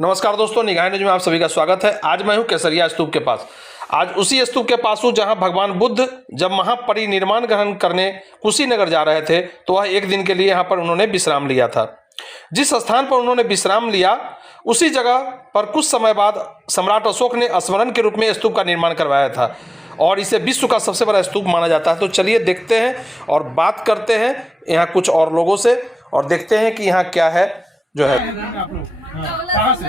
नमस्कार दोस्तों, निगाह न्यूज में आप सभी का स्वागत है। आज मैं हूं केसरिया स्तूप के पास। आज उसी स्तूप के पास हूं जहां भगवान बुद्ध जब महापरिनिर्वाण ग्रहण करने कुशीनगर जा रहे थे तो वह एक दिन के लिए यहां पर उन्होंने विश्राम लिया था। जिस स्थान पर उन्होंने विश्राम लिया उसी जगह पर कुछ समय बाद सम्राट अशोक ने स्मरण के रूप में स्तूप का निर्माण करवाया था और इसे विश्व का सबसे बड़ा स्तूप माना जाता है। तो चलिए देखते हैं और बात करते हैं यहाँ कुछ और लोगों से और देखते हैं कि यहाँ क्या है जो है। आप लोग कहाँ से?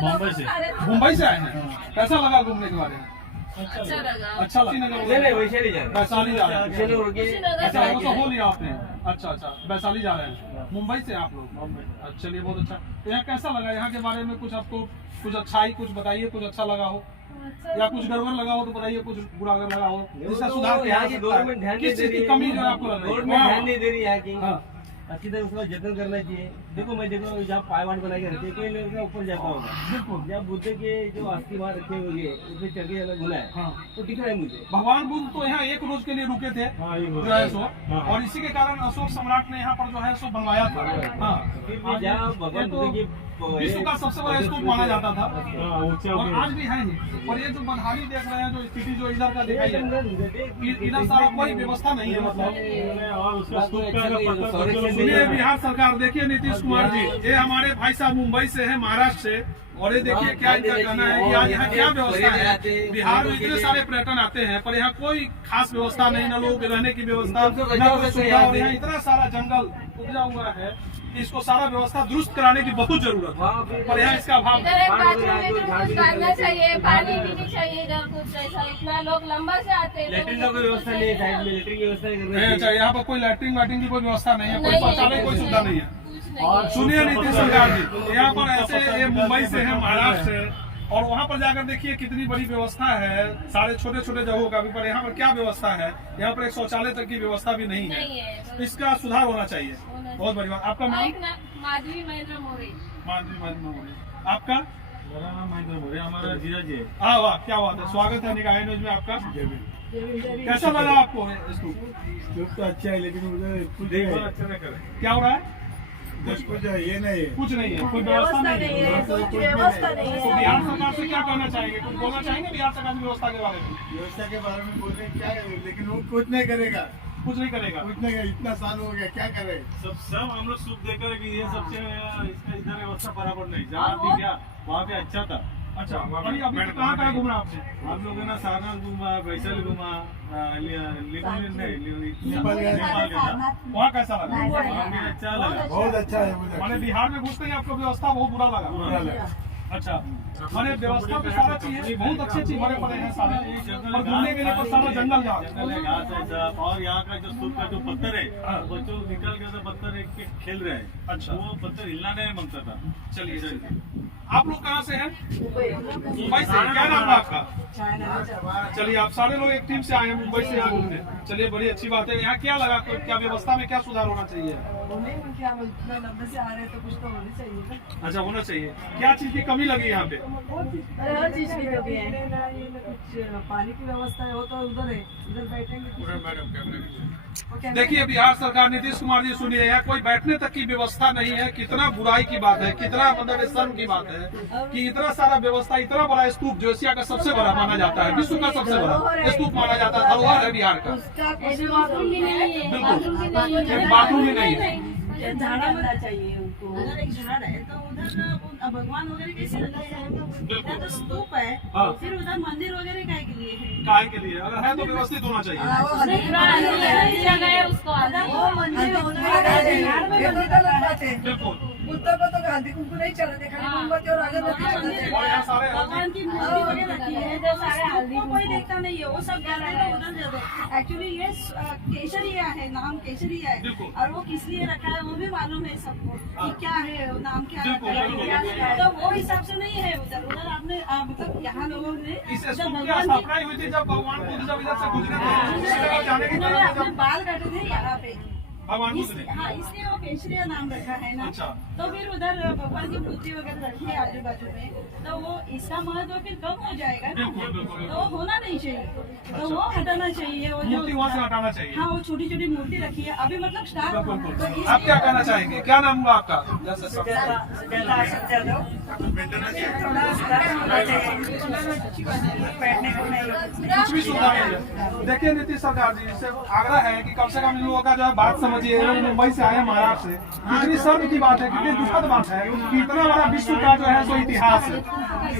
मुंबई से। मुंबई से आए हैं। कैसा लगा घूमने के बारे में? अच्छा लगा। नहीं वैशाली जा रहे हैं। वैशाली जा रहे हैं। अच्छा वो तो हैं। हो लिया आपने। अच्छा वैशाली जा रहे हैं। मुंबई से आप लोग? चलिए बहुत अच्छा। तो यहाँ कैसा लगा? यहाँ के बारे में कुछ आपको कुछ अच्छाई कुछ बताइए, कुछ अच्छा लगा हो या कुछ गड़बड़ लगा हो तो बताइए, कुछ बुरा अगर लगा हो जिसका सुधार किया जा सकता है। किस चीज की कमी जो आपको लग रही है? गवर्नमेंट ध्यान नहीं दे रही है कि अच्छी तरह उसका जतन करना चाहिए। देखो मैं देखो जहाँ पायवाट बना के रखते हैं कोई लोग ऊपर जाता होगा, बिल्कुल। जब बुद्ध के जो अस्थि वहाँ रखे हुए उसे चढ़ के अलग बुलाए तो दिख रहा है मुझे। भगवान बुद्ध तो यहाँ एक रोज के लिए रुके थे जो है सो, और इसी के कारण अशोक सम्राट ने यहाँ पर जो है सो बनवाया था। जहाँ भगवान बुद्ध की विश्व का सबसे बड़ा स्तूप माना जाता था और आज भी है ही। और ये जो बदहाली देख रहे हैं, जो स्थिति जो इधर का दिखाई है, इधर सारा कोई व्यवस्था नहीं है। मतलब सुनिए बिहार सरकार, देखिए नीतीश कुमार जी, ये हमारे भाई साहब मुंबई से है, महाराष्ट्र से, और ये देखिए क्या इनका कहना है कि आज यहाँ क्या व्यवस्था है। बिहार में इतने सारे पर्यटन आते हैं पर यहाँ कोई खास व्यवस्था नहीं, न लोग रहने की व्यवस्था, न कोई सुविधा। और यहाँ इतना सारा जंगल उपजा हुआ है, इसको सारा व्यवस्था दुरुस्त कराने की बहुत जरूरत है पर यहाँ इसका अभाव चाहिए, पानी भी नहीं चाहिए इधर कुछ ऐसा। इतना लोग लंबा से आते हैं, लेटरिन का कोई व्यवस्था नहीं है, साइड में लेटरिन की व्यवस्था नहीं। अच्छा, यहाँ पर कोई लैट्रिन वाट्रिन की कोई व्यवस्था नहीं है, कोई शौचालय कोई सुविधा नहीं है। और सुनिए नीतीश सरकार जी, यहाँ पर ऐसे ये मुंबई से है, महाराष्ट्र से, और वहाँ पर जाकर देखिए कितनी बड़ी व्यवस्था है सारे छोटे छोटे जगहों का भी, पर यहाँ पर क्या व्यवस्था है? यहाँ पर एक शौचालय तक की व्यवस्था भी नहीं है। इसका सुधार होना चाहिए। बहुत बड़ी बात। आपका नाम? माधवी महेंद्र मोरे। आपका? मेरा नाम महेंद्र मोरे, हमारा जीजा जी है। हाँ वाह, क्या बात है। स्वागत है निगाह न्यूज में आपका। कैसा लगा आपको स्तूप? तो अच्छा है लेकिन मुझे कुछ देखभाल अच्छा नहीं करे। क्या हो रहा है? कुछ ये नहीं है, कुछ नहीं है, कोई व्यवस्था नहीं है। तो बिहार सरकार से क्या कहना चाहेंगे? कुछ बोलना चाहेंगे बिहार सरकार की व्यवस्था के बारे में? व्यवस्था के बारे में बोल रहे क्या है, लेकिन वो कुछ नहीं करेगा। कुछ नहीं करेगा। इतना साल हो गया, क्या करे? सब हम लोग सुख देकर कि ये सबसे इसका इधर व्यवस्था बराबर नहीं, जहाँ भी गया वहाँ पे अच्छा था। अच्छा, अभी कहाँ घूमना आपने? हम लोग है ना सारनाथ घूमा, वैशाली घूमा, वहाँ कैसा लगा? अच्छा लगा, बहुत अच्छा है मुझे। मैंने बिहार में घुसते ही आपको व्यवस्था बहुत बुरा लगा? अच्छा, मैंने व्यवस्था तो सारा चीज बहुत अच्छी चीज भरे पड़े हैं सारे, और घूमने के लिए पर सारा जंगल घास है सब। और यहाँ का जो स्तूप का जो पत्थर है, बच्चों निकल के तो पत्थर एक खेल रहे हैं। अच्छा, वो पत्थर हिलना नहीं मांगता था। चलिए, आप लोग कहाँ से हैं? मुंबई से। क्या नाम है आपका? चलिए, आप सारे लोग एक टीम से आए हैं मुंबई से यहाँ घूमने। चलिए, बड़ी अच्छी बात है। यहाँ क्या लगा, क्या व्यवस्था में क्या सुधार होना चाहिए? अच्छा, होना चाहिए। क्या चीज की कमी लगी यहाँ पे? हर चीज की कमी है। कुछ पानी की व्यवस्था हो तो उधर है, इधर बैठेंगे। देखिए बिहार सरकार, नीतीश कुमार जी सुनिए, यहाँ कोई बैठने तक की व्यवस्था नहीं है। कितना बुराई की बात है, कितना मतलब शर्म की बात है कि इतना सारा व्यवस्था, इतना बड़ा स्तूप जो एशिया का सबसे बड़ा माना जाता है, विश्व का सबसे बड़ा स्तूप माना जाता है, धरोहर है बिहार का। बाथरूम भी नहीं है, बिल्कुल, बाथरूम भी नहीं है। झाड़ा बनना चाहिए उनको। अगर एक झाड़ है तो उधर भगवान वगैरह कैसे लगाए हैं? इधर तो स्तूप है, फिर उधर मंदिर वगैरह काय के लिए है? काय के लिए? अगर है तो व्यवस्थित होना चाहिए। बिल्कुल, बुद्ध को तो गांधी कुंकू नहीं चलाते, खाली मोमबत्ती और अगरबत्ती चलाते। और यहाँ सारे भगवान की मूर्ति वगैरह रखी है, जो सारे हल्दी को कोई देखता नहीं है, वो सब जा रहा है उधर ज्यादा। एक्चुअली ये केसरिया है, नाम केसरिया है, और वो किस लिए रखा है वो भी मालूम है सबको कि क्या है नाम, क्या है। तो वो हिसाब से नहीं है उधर। उधर आपने मतलब यहाँ लोगों ने इस स्तूप की स्थापना हुई थी जब भगवान बुद्ध जब इधर से गुजरे थे, उन्होंने अपने बाल काटे थे यहाँ पे, भगवान बुद्ध ने। हाँ, इसलिए वो केशरिया नाम रखा है ना। अच्छा। तो फिर उधर भगवान की मूर्ति वगैरह रखी है आजू बाजू में, तो वो इसका महत्व फिर कम हो जाएगा ना। बिल्कुल, बिल्कुल, तो होना नहीं चाहिए, तो वो हटाना चाहिए। वो मूर्ति वहाँ से हटाना चाहिए। हाँ, वो छोटी छोटी मूर्ति रखी है अभी, मतलब स्टार्ट होना है। तो इसलिए- आप क्या कहना चाहेंगे, क्या नाम हुआ आपका? कुछ भी सुविधा नहीं है। देखिए नीतीश सरकार जी से आग्रह है कि कम से कम इन लोगों का जो है बात समझिए। लोग मुंबई से आए हैं, महाराष्ट्र से, कितनी शर्म की बात है, कितनी दुखद बात है कि इतना बड़ा विश्व का जो है सो इतिहास है,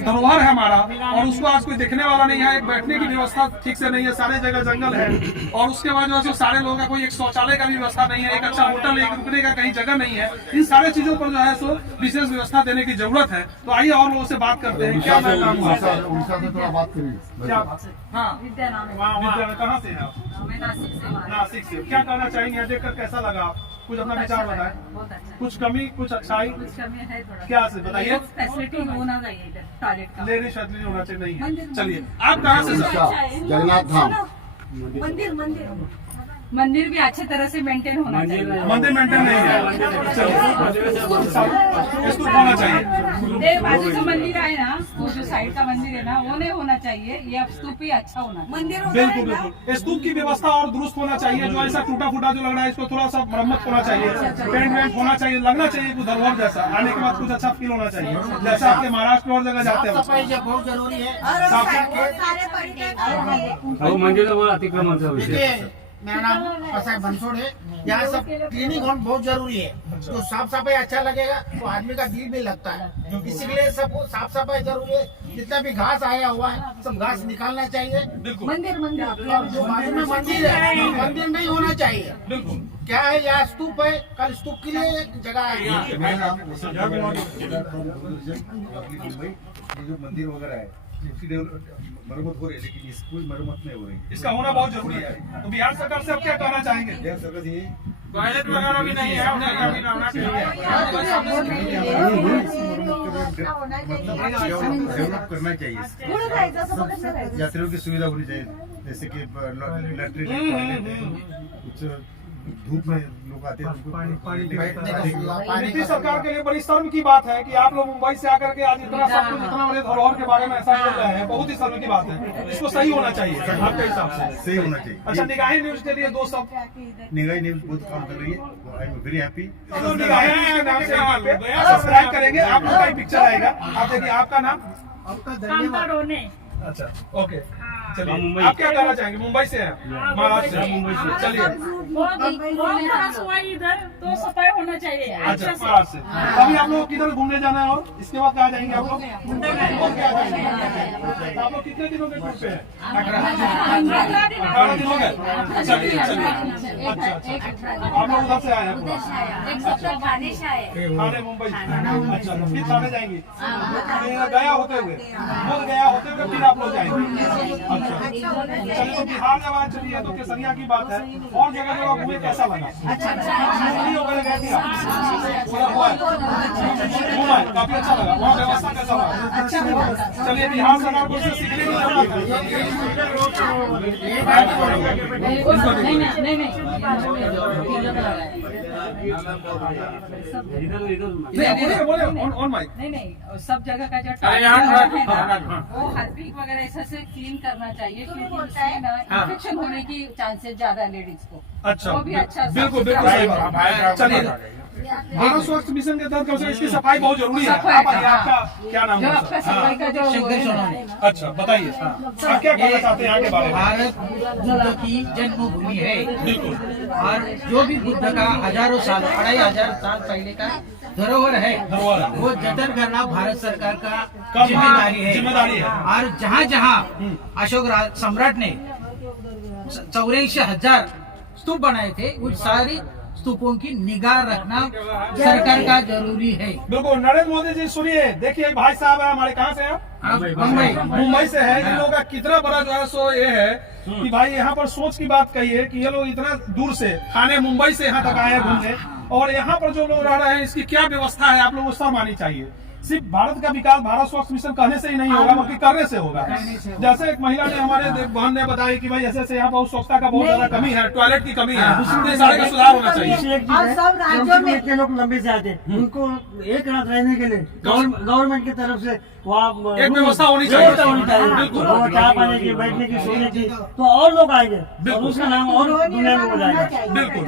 धरोहर है हमारा, और उसको आज कोई देखने वाला नहीं है। एक बैठने की व्यवस्था ठीक से नहीं है, सारे जगह जंगल है, और उसके बाद जो है सो सारे लोगों का कोई एक शौचालय का भी व्यवस्था नहीं है, एक अच्छा होटल, एक रुकने का कहीं जगह नहीं है। इन सारे चीजों पर जो है सो विशेष व्यवस्था देने की जरूरत है। तो आइए और लोगों से बात करते हैं। क्या नाम हुआ? उड़ीसा से थोड़ा बात करिए। क्या? हाँ, विद्या नाम है। विद्या, कहाँ से हैं आप? मैं नासिक से हूँ। नासिक से। क्या कहना चाहेंगे, देखकर कैसा लगा? कुछ अपना विचार बताएं। बहुत अच्छा। कुछ कमी, कुछ अच्छाई, कुछ कमी है थोड़ा। क्या से बताइए? फैसिलिटी होना चाहिए इधर टॉयलेट का। लेडीज फैसिलिटी होना चाहिए, नहीं है। चलिए, आप कहाँ से सर? जगन्नाथ धाम। मंदिर भी अच्छे तरह से मेंटेन होना चाहिए। मंदिर मेंटेन नहीं है। चलिए, स्तूप होना चाहिए। ये बाजू का मंदिर है ना, वो जो साइड का मंदिर है ना, वो नहीं होना चाहिए। ये अब स्तूप ही अच्छा होना चाहिए। मंदिर बिल्कुल बिल्कुल, स्तूप की व्यवस्था और दुरुस्त होना चाहिए। जो ऐसा टूटा फूटा जो लग रहा है, इसको थोड़ा सा मरम्मत होना चाहिए, पेंट वेंट होना चाहिए, लगना चाहिए कुछ धरोहर जैसा। आने के बाद कुछ अच्छा फील होना चाहिए, जैसा आपके महाराष्ट्र और जगह जाते हैं। सफाई बहुत जरूरी है। मंदिर अतिक्रमण से देखिए, मेरा नाम प्रसाद बनसोड़ है। यहाँ सब क्लीनिंग होना बहुत जरूरी है। तो साफ सफाई अच्छा लगेगा तो आदमी का दिल भी लगता है। इसीलिए सबको साफ सफाई जरूरी है। जितना भी घास आया हुआ है, सब घास निकालना चाहिए। मंदिर और जो बाजू में मंदिर है, मंदिर नहीं होना चाहिए। बिल्कुल। क्या है, यहाँ स्तूप है, कल स्तूप के लिए एक जगह है। जो मंदिर वगैरह है उसकी मरम्मत हो रही है, लेकिन इसकी कोई मरम्मत नहीं हो रही। इसका होना बहुत जरूरी है। तो बिहार सरकार से आप क्या कहना चाहेंगे? बिहार सरकार ये टॉयलेट वगैरह भी नहीं है, डेवलप करना चाहिए। यात्रियों की सुविधा होनी चाहिए, जैसे कि लैट्रिन, कुछ धूप में लोग आते हैं उनको नीतीश सरकार के लिए बड़ी शर्म की बात है कि आप लोग मुंबई से आकर के आज इतना सब कुछ, इतना बड़े धरोहर के बारे में ऐसा बोल रहे हैं। बहुत ही शर्म की बात है। इसको सही होना चाहिए आपके हिसाब से। सही होना चाहिए। अच्छा, निगाही न्यूज के लिए 2 शब्द। निगाही न्यूज बहुत काम कर रही है। I am very happy. तो निगाही न्यूज के नाम से यहाँ पे सब्सक्राइब करेंगे, आप लोग का ही पिक्चर आएगा। आप देखिए, आपका नाम? अच्छा, ओके। चलिए, आप क्या कहना चाहेंगे? मुंबई से हैं, महाराष्ट्र से? मुंबई से। चलिए, इधर तो सफाई होना चाहिए। अच्छा, महाराष्ट्र से। अभी आप लोग किधर घूमने जाना है, और इसके बाद कहाँ जाएंगे आप लोग? और क्या जाएंगे? तो आप लोग कितने दिनों के टूर पे हैं? 18 दिन हो गए। चलिए चलिए, अच्छा अच्छा, आप लोग उधर से आए हैं? थाने, मुंबई से। अच्छा, तो फिर थाने जाएंगे? गया होते हुए, खुद गया होते हुए फिर आप लोग जाएंगे? अच्छा, चलिए। तो बिहार जब आए, चलिए, तो केसरिया की बात है, और जगह जगह घूमे, कैसा लगा? दिल्ली वगैरह गए थे आप? घूमा है, काफी अच्छा लगा। वहाँ व्यवस्था कैसा लगा? अच्छा लगा। चलिए, बिहार सरकार को इससे सीखने की जरूरत है। बोले ऑन माइक। नहीं, सब जगह का जो टॉयलेट है ना, वो हार्पिक वगैरह ऐसा से क्लीन करना चाहिए, क्योंकि उसमें ना इन्फेक्शन होने की चांसेस ज्यादा है लेडीज को। अच्छा, वो भी अच्छा बिल्कुल बिल्कुल सही बात। चलिए, भारत स्वच्छ मिशन के तहत कम से कम इसकी सफाई बहुत जरूरी है। आप आइए, आपका क्या नाम जो है? आपका सफाई का जो अच्छा, बताइए, आप क्या कहना चाहते हैं यहाँ के बारे में? भारत बुद्ध की जन्मभूमि है। बिल्कुल। और जो भी बुद्ध का हजारों साल, 2500 साल पहले का धरोहर है, वो जतन करना भारत सरकार का जिम्मेदारी है। और जहाँ जहाँ अशोक सम्राट ने 84,000 स्तूप बनाए थे, उन सारी स्तूपों की निगाह रखना सरकार का जरूरी है। बिल्कुल। नरेंद्र मोदी जी, सुनिए, देखिए, भाई साहब है हमारे, कहाँ से हैं? मुंबई से है। इन लोगों का कितना बड़ा जो है सो ये है कि भाई यहाँ पर सोच की बात कही है कि ये लोग इतना दूर से थाने, मुंबई से यहाँ तक आए हैं घूमने, और यहाँ पर जो लोग रह रहे हैं, इसकी क्या व्यवस्था है, आप लोगों को सब आनी चाहिए। सिर्फ भारत का विकास भारत स्वच्छ मिशन कहने से ही नहीं होगा बल्कि करने से होगा। जैसे एक महिला ने हमारे बहन ने बताया कि भाई ऐसे यहाँ बहुत स्वच्छता का बहुत ज्यादा कमी है, टॉयलेट की कमी है, उसमें सारे का सुधार होना चाहिए। और सब राज्यों में के लोग लंबे से आते हैं, उनको एक रात रहने के लिए गवर्नमेंट की तरफ से वहाँ एक व्यवस्था होनी चाहिए। बिल्कुल, चाय पाने की, बैठने की, सोने की, तो और लोग आएंगे और उसका नाम और दुनिया में हो जाएगा। बिल्कुल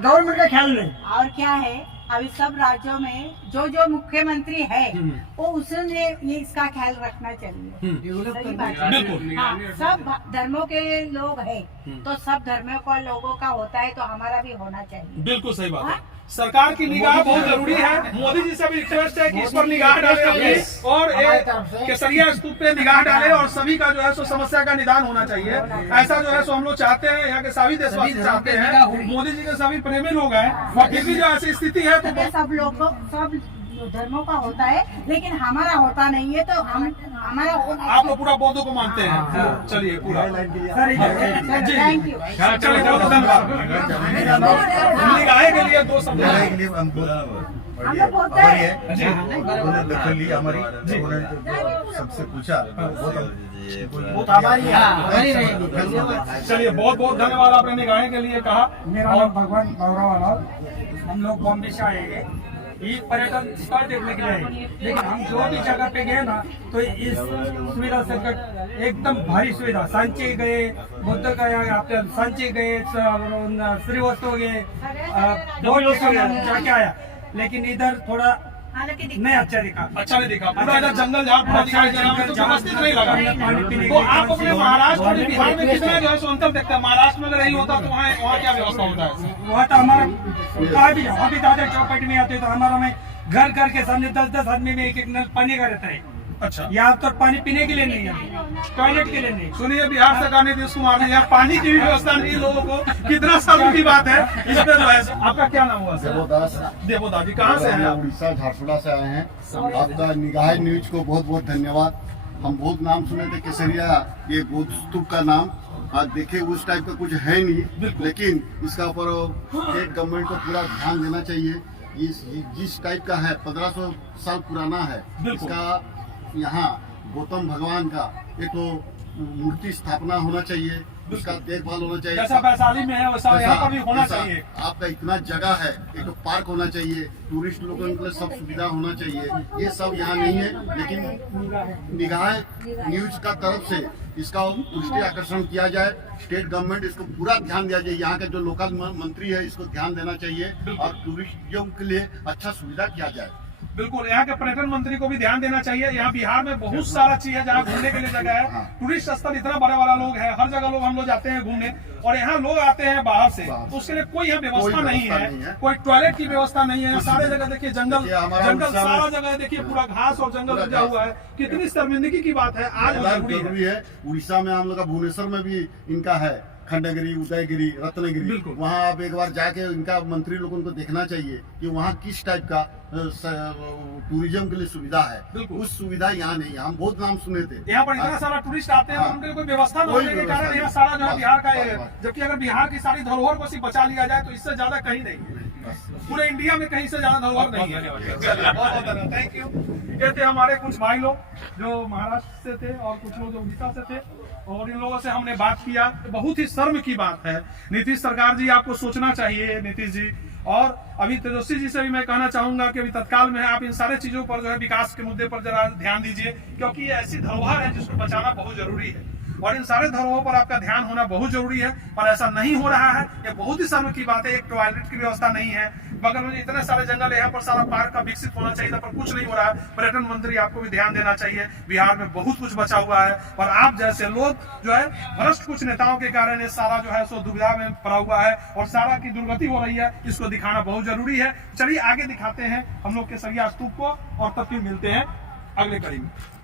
गवर्नमेंट का ख्याल नहीं। और क्या है, अभी सब राज्यों में जो मुख्यमंत्री है वो उसने ये इसका ख्याल रखना चाहिए। सही बात है। बिल्कुल। हाँ, सब धर्मों के लोग हैं तो सब धर्मों का लोगों का होता है, तो हमारा भी होना चाहिए। बिल्कुल सही बात है। सरकार की निगाह बहुत जरूरी है। मोदी जी से भी रिक्वेस्ट है कि इस पर निगाह डाले अपनी, और केसरिया स्तूप पे निगाह डाले और सभी का जो है सो समस्या का निदान होना चाहिए। ऐसा जो है सो हम लोग चाहते हैं, यहाँ के सभी देशवासी चाहते हैं। मोदी जी के सभी प्रेमी लोग हैं, और फिर भी जो ऐसी स्थिति है तो सब लोगों सब धर्मों का होता है, लेकिन हमारा होता नहीं है, तो हमारा आप लोग पूरा बौद्धों को मानते हैं। चलिए पूरा थैंक यू। चलिए बहुत धन्यवाद। निगाह के लिए दो शब्द आभारी है, उन्होंने दखल ली हमारी, उन्होंने सबसे पूछा, बहुत आभारी है। चलिए बहुत बहुत धन्यवाद, आपने निगाह के लिए कहा। मेरा नाम भगवान बाबूराव, हम लोग बॉम्बे से आए हैं, ये पर्यटन स्थल देखने के लिए आए, लेकिन हम जो भी जगह पे गए ना तो इस सुविधा संकट एकदम भारी सुविधा। सांची गए, बुद्ध गया, आपके सांची गए, श्रीवास्तव गए, बहुत लोग जाके आया, लेकिन इधर थोड़ा नहीं अच्छा दिखा। अच्छा नहीं दिखा, पूरा इधर जंगल झाड़ पूरा दिखाई दे रहा है, तो व्यवस्थित नहीं लगा। तो आप अपने महाराष्ट्र और बिहार में कितना जो है सो अंतर देखते हैं? महाराष्ट्र में अगर यही होता तो वहाँ क्या व्यवस्था होता है? वहाँ तो हमारा कहा भी जाओ, अभी दादर चौपाटी में आते तो हमारा में घर घर के सामने 10-10 आदमी में एक नल पानी का रहता है। अच्छा, यहाँ तो पानी पीने के लिए नहीं है, टॉयलेट के लिए नहीं। सुनिए, बिहार सरकार नीतीश कुमार ने यहाँ पानी की भी व्यवस्था नहीं लोगों को, कितना शर्म की बात है। इस पे जो है, आपका क्या नाम हुआ? देवोदास जी, कहाँ से हैं आप? उड़ीसा झारसुगुड़ा से आए हैं। आपका निगाह न्यूज को बहुत बहुत धन्यवाद। हम बहुत नाम सुने थे केसरिया, ये बौद्ध स्तूप का नाम, आज देखे उस टाइप का कुछ है नहीं, लेकिन इसका ऊपर स्टेट गवर्नमेंट को पूरा ध्यान देना चाहिए। जिस टाइप का है 1500 साल पुराना है, इसका यहाँ गौतम भगवान का एक तो मूर्ति स्थापना होना चाहिए, उसका देखभाल होना चाहिए। जैसा वैशाली में है वैसा यहाँ पर भी होना चाहिए। आपका इतना जगह है, एक तो पार्क होना चाहिए, टूरिस्ट लोगों के लिए सब सुविधा होना चाहिए। ये सब यहाँ नहीं है, लेकिन निगाह न्यूज का तरफ से इसका दृष्टि आकर्षण किया जाए। स्टेट गवर्नमेंट इसको पूरा ध्यान दिया जाए, यहाँ के जो लोकल मंत्री है इसको ध्यान देना चाहिए और टूरिस्टों के लिए अच्छा सुविधा किया जाए। बिल्कुल, यहाँ के पर्यटन मंत्री को भी ध्यान देना चाहिए। यहाँ बिहार में बहुत सारा चीज है जहाँ घूमने के लिए जगह है। टूरिस्ट स्थल इतना बड़ा बड़ा लोग है, हर जगह लोग हम लोग जाते हैं घूमने, और यहाँ लोग आते हैं बाहर से, तो उसके लिए कोई यहाँ व्यवस्था नहीं है, कोई टॉयलेट की व्यवस्था नहीं है। सारे जगह देखिए जंगल जंगल, सारा जगह देखिए पूरा घास और जंगल लगा हुआ है। कितनी शर्मिंदगी की बात है। आज जरूरी है। उड़ीसा में हम लोग का भुवनेश्वर में भी इनका है, खंडगिरी, उदयगिरी, रत्नगिरी, वहाँ आप एक बार जाके इनका मंत्री लोगों को देखना चाहिए कि वहाँ किस टाइप का टूरिज्म के लिए सुविधा है। उस सुविधा यहाँ नहीं है। हम बहुत नाम सुने थे, यहाँ पर इतना सारा टूरिस्ट आते हैं, उनके लिए कोई व्यवस्था न होने के कारण यहाँ सारा जो है बिहार का है। जबकि अगर बिहार की सारी धरोहर को सिर्फ बचा लिया जाए तो इससे ज्यादा कहीं नहीं है, पूरे इंडिया में कहीं से ज्यादा धरोहर नहीं है। Thank you. ये थे हमारे कुछ भाई लोग जो महाराष्ट्र से थे और कुछ लोग जो उड़ीसा से थे, और इन लोगों से हमने बात किया। बहुत ही शर्म की बात है। नीतीश सरकार जी, आपको सोचना चाहिए नीतीश जी। और अभी तेजस्वी जी से भी मैं कहना चाहूंगा कि अभी तत्काल में आप इन सारे चीजों पर जो है विकास के मुद्दे पर जरा ध्यान दीजिए, क्योंकि ये ऐसी धरोहर है जिसको बचाना बहुत जरूरी है, और इन सारे धरोहरों पर आपका ध्यान होना बहुत जरूरी है। पर ऐसा नहीं हो रहा है, ये बहुत ही शर्म की बात है। एक टॉयलेट की व्यवस्था नहीं है, बगल में इतने सारे जंगल है, यहाँ पर सारा पार्क का विकसित होना चाहिए था, पर कुछ नहीं हो रहा है। पर्यटन मंत्री, आपको भी ध्यान देना चाहिए। बिहार में बहुत कुछ बचा हुआ है, और आप जैसे लोग जो है भ्रष्ट कुछ नेताओं के कारण ये सारा जो है सो दुविधा में पड़ा हुआ है, और सारा की दुर्गति हो रही है। इसको दिखाना बहुत जरूरी है। चलिए आगे दिखाते हैं हम लोग केसरिया स्तूप को, और तब फिर मिलते हैं अगले कड़ी में।